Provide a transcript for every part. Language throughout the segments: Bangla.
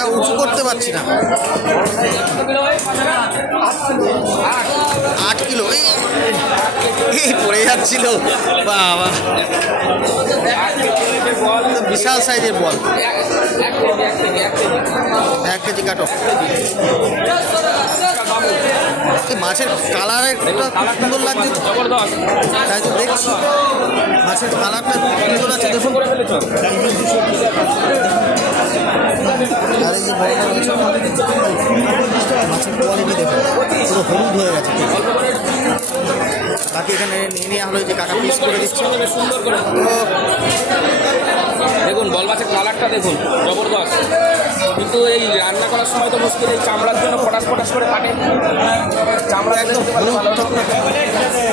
ক্যামেরাটা উঁচু করতে পারছি না। 8 কিলো এই পড়ে যাচ্ছিল। বাবা, বিশাল সাইজের বল। 1 কেজি কাটো। মাছের কালার একটা সুন্দর লাগছে, তাই তো দেখছি মাছের কালারটা সুন্দর আছে। দেখুন আর এই যে মাছের কোয়ালিটি দেখুন, পুরো হলুদ হয়ে গেছে। বাকি এখানে নিয়ে নেওয়া হলো যে কাকা পিস করে দিচ্ছে সুন্দর করে। দেখুন বল মাছের কালারটা দেখুন, জবরদস্ত। কিন্তু এই রান্না করার সময় তো মুশকিল, এই চামড়ার জন্য ফটাস ফটাস করে কাটে। চামড়া একদম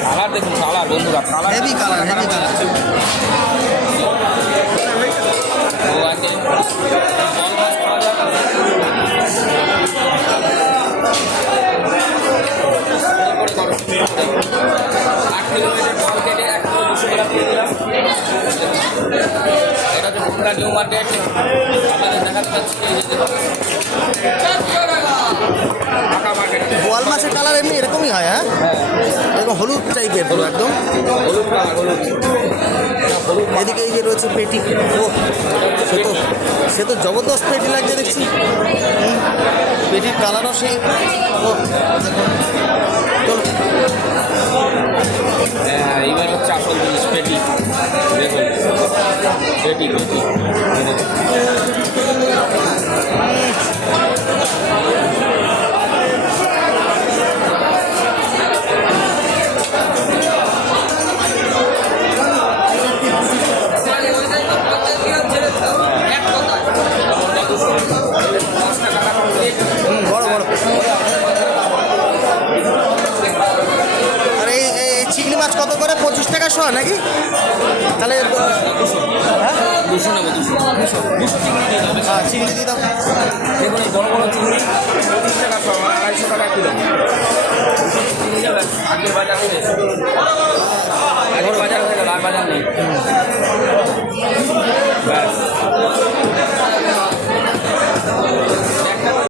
কালার দেখুন, কালার বন্ধুরা, colour heavy colour, heavy colour. ও আছে বল মাছ পাওয়া যায়। 8 কিলোমিটার জল কেটে 1 কিলো 200 গ্রাম দিয়ে দিলাম। এটা হচ্ছে ভুট্টা নিউ মার্কেট, আপনাদের দেখাতে পাচ্ছি। বোয়াল মাছের কালার এমনি এরকমই হয়, হ্যাঁ এরকম হলুদ টাইপের পুরো একদম হলুদ কালার, হলুদ। এদিকে এই যে রয়েছে পেটি। ও সে তো জবরদস্ত পেটি লাগছে দেখছি। পেটির কালারও সেই। ও হ্যাঁ, এইবার হচ্ছে আসল জিনিস, পেটি। দেখুন পেটি, পেটি। বড় বড়। আর এই চিংড়ি মাছ কত করে? 25 টাকা শো নাকি? তাহলে 200 নেবো, 200 চিংড়ি দিয়ে দেবে। হ্যাঁ চিংড়ি দিয়ে দাও। দেখুন এই বড় বড় চিংড়ি 25 টাকা শো, 250 টাকা কিলো। চিংড়ি যাবে আগের বাজার হয়ে গেছে, আগের বাজার হয়ে গেল, আর বাজার নেই।